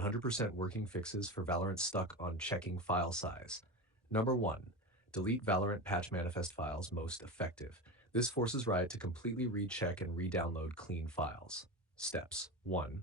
100% working fixes for Valorant stuck on checking file size. Number 1. Delete Valorant patch manifest files most effective. This forces Riot to completely recheck and re-download clean files. Steps 1.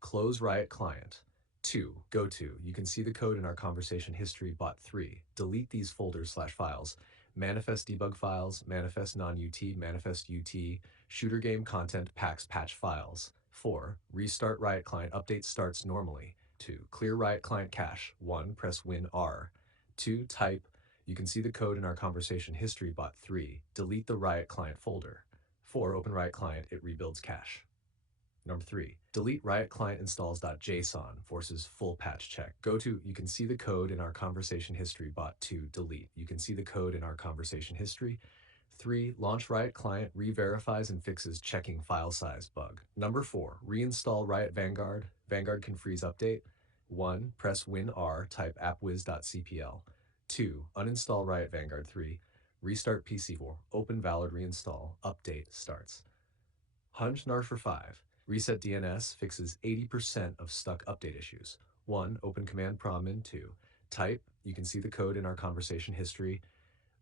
Close Riot Client. 2. Go to. You can see the code in our conversation history. Bot 3. Delete these folders/files. Manifest debug files, manifest non-UT, manifest UT, shooter game content packs patch files. 4. Restart Riot Client. Update starts normally. 2. Clear Riot Client cache. 1. Press Win R. 2. Type. You can see the code in our conversation history. Bot 3. Delete the Riot Client folder. 4. Open Riot Client. It rebuilds cache. Number 3. Delete Riot Client installs.json forces full patch check. Go to, you can see the code in our conversation history. Bot 2. Delete. You can see the code in our conversation history. 3. Launch Riot Client, re-verifies and fixes checking file size bug. Number 4. Reinstall Riot Vanguard. Vanguard can freeze update. 1. Press Win R, type appwiz.cpl. 2. Uninstall Riot Vanguard. 3. Restart PC. 4. Open Valid reinstall. Update starts. Hunch Nar for 5. Reset DNS fixes 80% of stuck update issues. 1. Open command prompt in. 2. Type. You can see the code in our conversation history.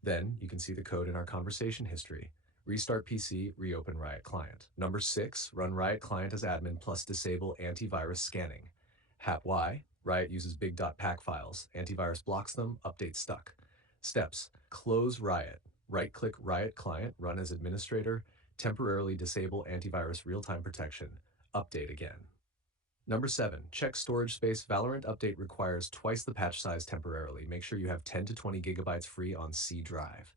Then you can see the code in our conversation history. Restart PC, reopen Riot Client. Number 6. Run Riot Client as admin plus disable antivirus scanning. Why? Riot uses big.pack files. Antivirus blocks them. Update stuck. Steps. Close Riot. Right-click Riot Client, run as administrator. Temporarily disable antivirus real-time protection. Update again. Number 7. Check storage space. Valorant update requires twice the patch size temporarily. Make sure you have 10 to 20 gigabytes free on C drive.